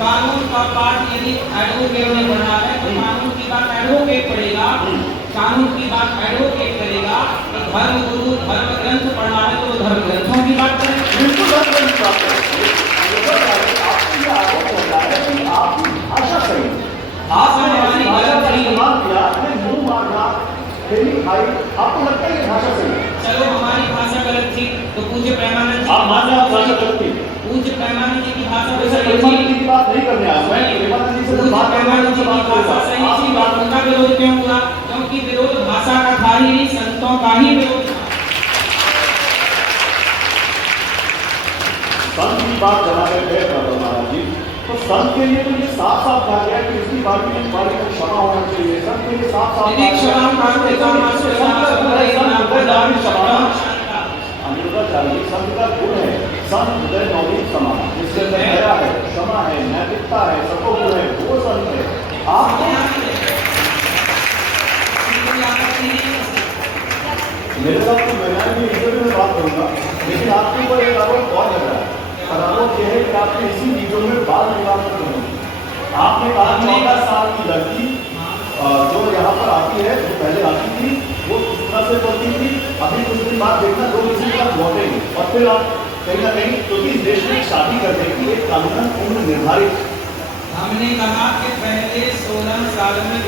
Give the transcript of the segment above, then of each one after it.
कानून का पाठ यदि एडवोकेट ने पढ़ा है तो कानून की बात एडवोकेट पढ़ेगा, कानून की बात एडवोकेट करेगा। तो धर्म गुरु धर्म ग्रंथ पढ़ा है तो वो धर्म ग्रंथों की बात करें। बिल्कुल धर्म ग्रंथ की बात करें। आपको ये आरोप होता है कि आपकी भाषा सही है, आपने हमारी भाषा का इस्तेमाल किया, आपने मुंह मारना, फेरी खाई, आपको लगता है ये भाषा सही है। चलो हमारी भाषा गलत थी तो पूज्य प्रेमानंद जी आप मान लो भाषा गलत थी, पूज्य प्रेमानंद जी की भाषा प्रेमानंद जी की बात नहीं करने आया मैं, प्रेमानंद जी से बात प्रेमानंद जी की भाषा सही थी, उनका विरोध क्यों हुआ? क्योंकि विरोध भाषा का था ही नहीं, संतों का ही विरोध था। संत की बात जमा गए महाराज जी, तो संत के लिए तो ये साफ साफ कहा गया कि इसकी बात में क्षमा होना चाहिए। संत के लिए साफ साफ संत का गुण है, संत हृदय नौलिक समाना, जिसके अंदर दया है, क्षमा है, नैतिकता है, सबको गुण है, वो संत है। आप मेरे साथ तो मैं भी इंटरव्यू में बात करूंगा, लेकिन आपके ऊपर एक आरोप और लग रहा है। आरोप यह है कि आपने इसी वीडियो में बाल विवाह कर दिया। आपने कहा 14 साल की लड़की जो यहाँ पर आती है, जो पहले आती थी, वो किस तरह से बोलती थी, अभी कुछ दिन बाद देखना दो किसी का लौटेंगे और फिर आप कहीं ना कहीं, क्योंकि इस देश में शादी करने की एक कानूनन उम्र निर्धारित। हमने कहा कि पहले 16 साल में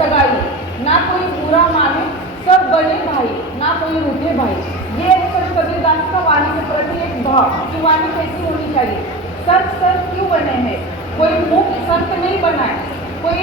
सगाई, ना कोई बुरा माने, सब बड़े भाई, ना कोई रूठे भाई। ये संत कबीरदास का वाणी के प्रति एक भाव कि वाणी कैसी होनी चाहिए। संत क्यों बने हैं? कोई मुख्य संत नहीं बना है, कोई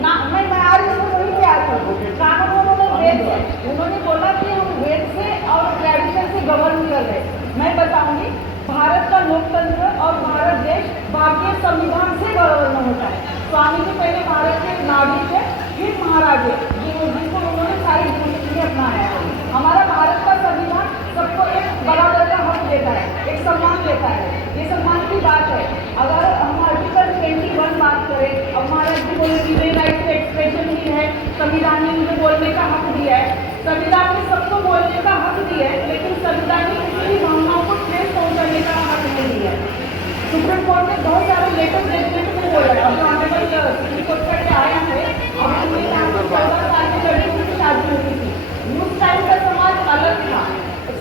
ना मैं आ रही हूँ वही पे आता हूँ। कानून उन्होंने वेद से, उन्होंने बोला कि हम वेद से और ट्रेडिशन से गवर्न कर रहे। मैं बताऊंगी, भारत का लोकतंत्र और भारत देश भारतीय संविधान से गवर्न होता है। स्वामी जी पहले भारत के नागरिक है, फिर महाराजे जिनको उन्होंने सारी चीजें अपनाया है। हमारा भारत का संविधान सबको एक बराबर का हक देता है, एक सम्मान देता है। ये सम्मान की बात है। अगर हम आर्टिकल 21 बात करें, अब महाराज जी बोले कि राइट टू एक्सप्रेशन ही है, संविधान ने मुझे बोलने का हक दिया है, संविधान ने सबको बोलने का हक दिया है, लेकिन संविधान ने किसी भी भावनाओं को ठेस पहुंचाने का हक नहीं दिया है। सुप्रीम कोर्ट ने बहुत सारे लेटर जजमेंट में बोला, अब जो ऑनरेबल सुप्रीम कोर्ट का आया है, अब 14 साल की लड़की की शादी होती थी, उस टाइम का समाज अलग था,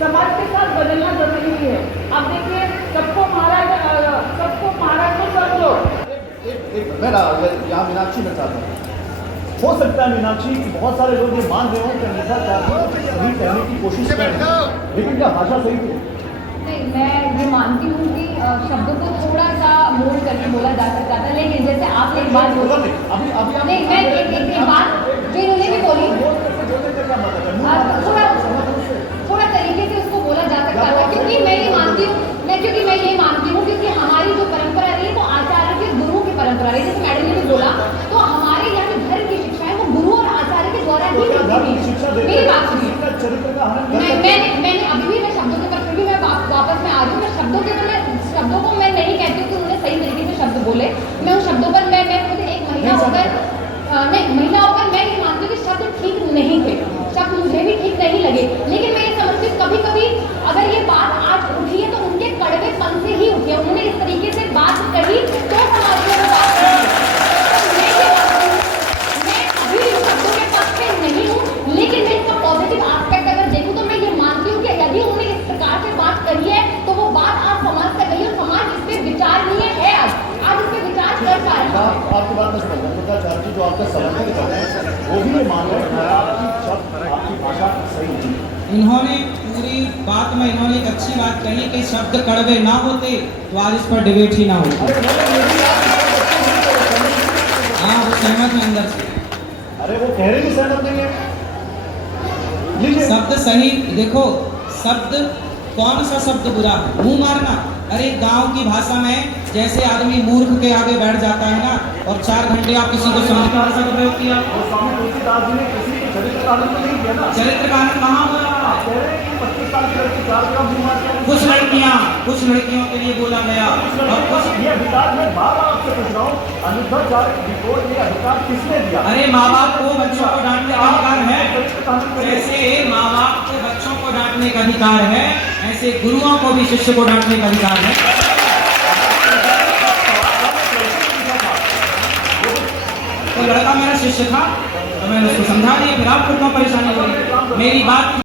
समाज के साथ बदलना जरूरी है। अब देखिए, सबको महाराज को सब लोग मैं यहाँ मीनाक्षी में चाहता हूँ, हो सकता है मीनाक्षी कि बहुत सारे लोग ये मान रहे हो कि अन्यथा चाहते सही कहने की कोशिश कर रहे हैं, लेकिन क्या भाषा सही थी? नहीं, मैं ये मानती हूँ कि शब्दों को थोड़ा सा मोड़ करके बोला जा सकता था, लेकिन जैसे आप एक बात बोली, नहीं मैं एक बात जो इन्होंने भी बोली, थोड़ा तरीके से उसको बोला जा सकता था, क्योंकि मैं ये मानती हूँ क्योंकि हमारी जो परंपरा रही है वो आचार्य के गुरुओं की परंपरा रही है। जैसे मैडम ने भी बोला, तो हमारे यहाँ जो धर्म की शिक्षा है वो गुरु और आचार्य के द्वारा ही मिलती है। मेरी बात सुनिए, मैंने अभी भी मैं शब्दों के पर भी मैं वापस में आ रही हूँ। मैं शब्दों को मैं नहीं कहती हूँ कि उन्होंने सही तरीके से शब्द बोले। मैं उन शब्दों पर मैं मुझे एक महिला होकर मैं ये मानती हूँ कि शब्द ठीक नहीं थे, शब्द मुझे भी ठीक नहीं लगे, लेकिन मैं ये समझती हूँ कभी कभी अगर ये बात आज उठी है तो उनके कड़वेपन से ही उठी है। उन्होंने इस तरीके से बात कही तो समाज में बात मैं अभी इन शब्दों के पक्ष में नहीं हूँ, लेकिन मैं इसका पॉजिटिव एस्पेक्ट अगर देखूँ तो मैं ये मानती हूँ कि यदि उन्होंने इस प्रकार से बात करी है तो वो बात आज समाज तक गई और समाज इस पर विचारणीय है। आज इस पर विचार कर पा रहे हैं। आपकी बात में समझना चाहती जो आपका समर्थन कर रहे हैं वो भी ये मान रहे हैं आपकी भाषा सही नहीं। इन्होंने पूरी बात में एक अच्छी बात कही कि शब्द कड़वे ना होते तो आज इस पर डिबेट ही ना होती। हाँ, वो सहमत है अंदर से। अरे वो कह रहे हैं सहमत नहीं है। शब्द सही देखो, शब्द कौन सा शब्द बुरा है? मुंह मारना। अरे गांव की भाषा में जैसे आदमी मूर्ख के आगे बैठ जाता है ना, और 4 घंटे आप किसी को समझ भाषा का प्रयोग किया। स्वामी तुलसीदास जी ने किसी को चरित्र कानून तो नहीं किया ना। चरित्र कानून कहाँ बोला? 25 साल की लड़की 4 का मुंह मारती है। कुछ लड़कियों के लिए बोला गया। और कुछ ये अधिकार मैं बार बार आपसे पूछ रहा हूँ, अनुच्छेद 4 रिपोर्ट में अधिकार किसने दिया? अरे माँ बाप को बच्चों को पालन करिए। जैसे माँ बाप को बच्चों को डांटने का अधिकार है, ऐसे गुरुओं को भी शिष्य को डांटने का अधिकार है। तो लड़का मेरा शिष्य था, तो मैंने उसको समझा दिया, फिर आपको क्यों परेशानी हुई? मेरी बात